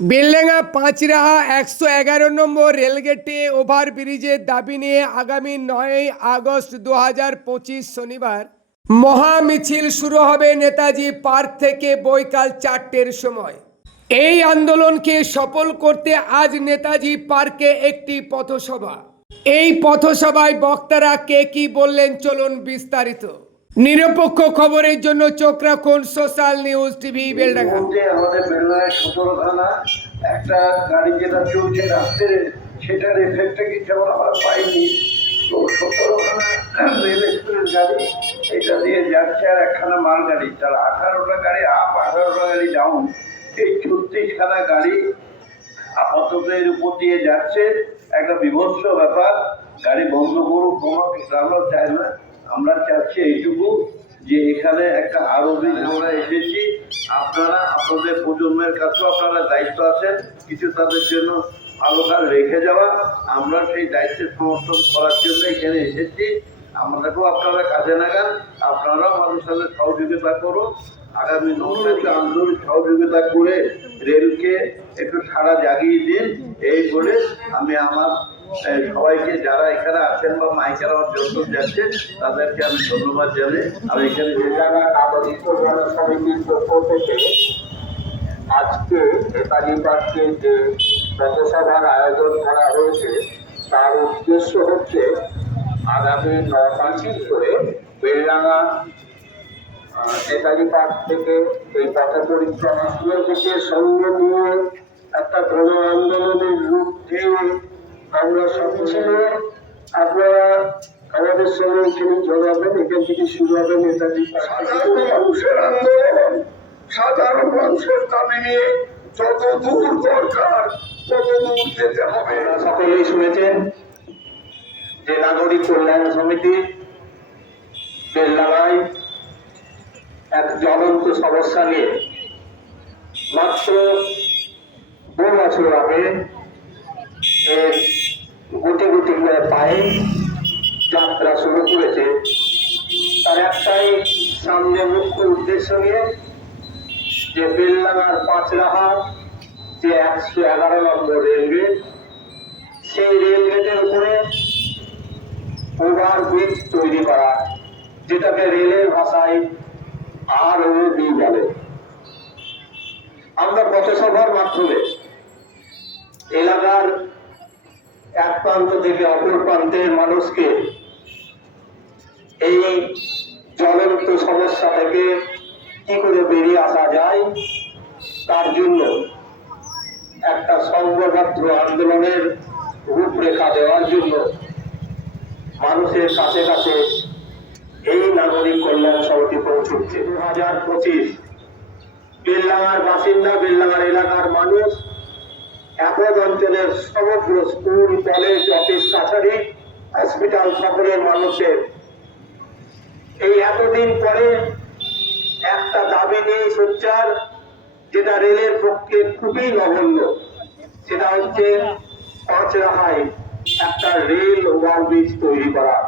বেলডাঙ্গা পাঁচরাহা ১১১ নম্বর রেলগেটে ওভারব্রিজের দাবি নিয়ে আগামী ৯ আগস্ট ২০২৫ শনিবার মহামিছিল শুরু হবে নেতাজি পার্ক থেকে বৈকাল ৪টের সময়। এই আন্দোলনকে সফল করতে আজ নেতাজি পার্কে একটি পথসভা। এই পথসভায় বক্তারা কে কি বললেন চলুন বিস্তারিত। নিরপেক্ষ খবরের জন্য চোখ রাখুন সোশ্যাল নিউজ টিভি বেলডাঙ্গা। আমাদের বেলডাঙ্গায় ১৭ খানা একটা গাড়ি যেটা চলছে রাস্তায় সেটার এফেক্টটা কিছু আমরা পাইনি। তো ১৭ খানা রেল এক্সপ্রেস গাড়ি এটা দিয়ে যাচ্ছে আর একখানা মাল গাড়ি, তার ১৮টা গাড়ি আপ ১৮টা গাড়ি ডাউন, এই ৩৬ খানা গাড়ি আপাতত এর উপর দিয়ে যাচ্ছে। একটা বিভৎস ব্যাপার, গাড়ি বন্ধ করুক তোমাকে আমরা চাই না, আমরা চাচ্ছি এইটুকু যে এখানে একটা আরো দিন আমরা এসেছি, আপনারা আপনাদের প্রজন্মের কাছেও আপনারা দায়িত্ব আছেন, কিছু তাদের জন্য ভালো কাজ রেখে যাওয়া, আমরা সেই দায়িত্বের সমর্থন করার জন্য এখানে এসেছি। আমাদেরকেও আপনারা কাজে লাগান, আপনারাও আমাদের সাথে সহযোগিতা করুন। আগামী নবরাত্রি আন্দোলন সহযোগিতা করে রেলকে একটু সারা জাগিয়ে দিন, এই বলে আমি আমার সবাইকে যারা এখানে আছেন বা মাইকের আমার জন্য যাচ্ছেন তাদেরকে আমি ধন্যবাদ জানাই। আমি এখানে নাগরিক কল্যাণ সমিতির পক্ষ থেকে আজকে নেতাজি পার্কে যে পথসভার আয়োজন করা হয়েছে তার উদ্দেশ্য হচ্ছে আগামী ৯ তারিখ করে বেলডাঙ্গা নেতাজি পার্ক থেকে এই পথ পরিক্রমা থেকে সঙ্গে নিয়ে একটা গণ আন্দোলনের রূপ দিয়ে আমরা সবচেয়ে আপনারা আমাদের সঙ্গে এখানে জড়াবেন। এখান থেকে শুরু হবে নেতাজি মানুষের আন্দোলন, সাধারণ মানুষের দাবি নিয়ে যত দূর দরকার তত দূর যেতে হবে। সকলেই শুনেছেন যে নাগরিক কল্যাণ সমিতি বেলডাঙ্গায় এক জ্বলন্ত সমস্যা নিয়ে মাত্র ২ বছর আগে গুটি গুটি করে পায়ে যাত্রা শুরু করেছে। তার একটাই সামনে মুখ্য উদ্দেশ্য নিয়ে যে বেলডাঙ্গার পাঁচরাহা যে ১১১ নম্বর রেলগেট, সেই রেলগেটের উপরে ওভারব্রিজ তৈরি করা, যেটাকে রেলের ভাষায় ROB বলে। আমরা পথসভার মাধ্যমে এলাকার এক প্রান্ত থেকে অপর প্রান্তের মানুষকে এই জ্বলন্ত সমস্যা থেকে কি করে বেরিয়ে আসা যায় তার জন্য একটা সংঘবদ্ধ আন্দোলনের রূপরেখা দেওয়ার জন্য মানুষের কাছে কাছে এই নাগরিক কল্যাণ সমিতি পৌঁছচ্ছে। ২০২৫ বেলডাঙ্গার বাসিন্দা, বেলডাঙ্গার এলাকার মানুষ, একদ অঞ্চলের সমগ্র স্কুল, কলেজ, অফিস, কাছারি, হসপিটাল সকলের মানুষের এই এতদিন পরে একটা দাবি নিয়ে সোচ্চার, যেটা রেলের পক্ষে খুবই নগণ্য, সেটা হচ্ছে পাঁচরাহায় একটা রেল ওভারব্রিজ তৈরি করা।